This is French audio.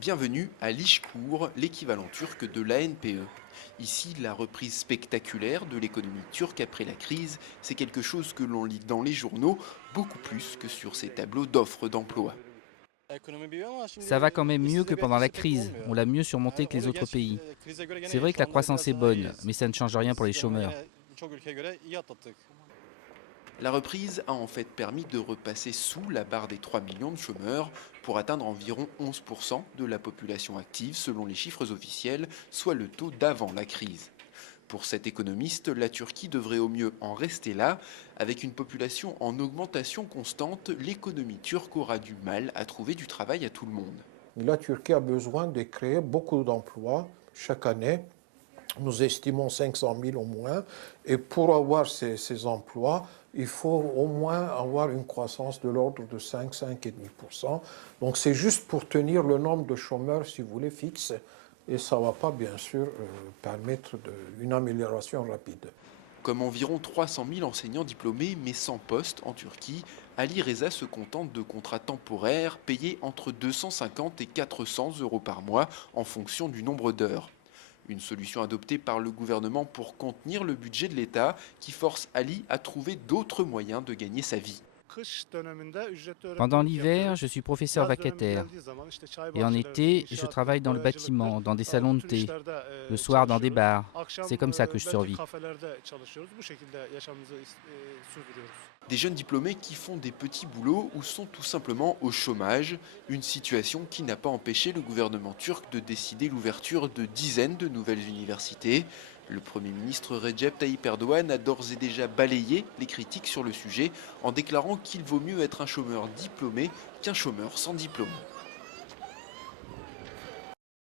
Bienvenue à l'Işkur, l'équivalent turc de l'ANPE. Ici, la reprise spectaculaire de l'économie turque après la crise, c'est quelque chose que l'on lit dans les journaux, beaucoup plus que sur ces tableaux d'offres d'emploi. Ça va quand même mieux que pendant la crise. On l'a mieux surmonté que les autres pays. C'est vrai que la croissance est bonne, mais ça ne change rien pour les chômeurs. La reprise a en fait permis de repasser sous la barre des 3 millions de chômeurs pour atteindre environ 11% de la population active selon les chiffres officiels, soit le taux d'avant la crise. Pour cet économiste, la Turquie devrait au mieux en rester là. Avec une population en augmentation constante, l'économie turque aura du mal à trouver du travail à tout le monde. La Turquie a besoin de créer beaucoup d'emplois chaque année. Nous estimons 500 000 au moins. Et pour avoir ces emplois, il faut au moins avoir une croissance de l'ordre de 5,5%. Donc c'est juste pour tenir le nombre de chômeurs, si vous voulez, fixe. Et ça ne va pas, bien sûr, permettre une amélioration rapide. Comme environ 300 000 enseignants diplômés mais sans poste en Turquie, Ali Reza se contente de contrats temporaires payés entre 250 et 400 euros par mois en fonction du nombre d'heures. Une solution adoptée par le gouvernement pour contenir le budget de l'État qui force Ali à trouver d'autres moyens de gagner sa vie. Pendant l'hiver, je suis professeur vacataire. Et en été, je travaille dans le bâtiment, dans des salons de thé, le soir dans des bars. C'est comme ça que je survis. Des jeunes diplômés qui font des petits boulots ou sont tout simplement au chômage, une situation qui n'a pas empêché le gouvernement turc de décider l'ouverture de dizaines de nouvelles universités. Le Premier ministre Recep Tayyip Erdogan a d'ores et déjà balayé les critiques sur le sujet en déclarant qu'il vaut mieux être un chômeur diplômé qu'un chômeur sans diplôme.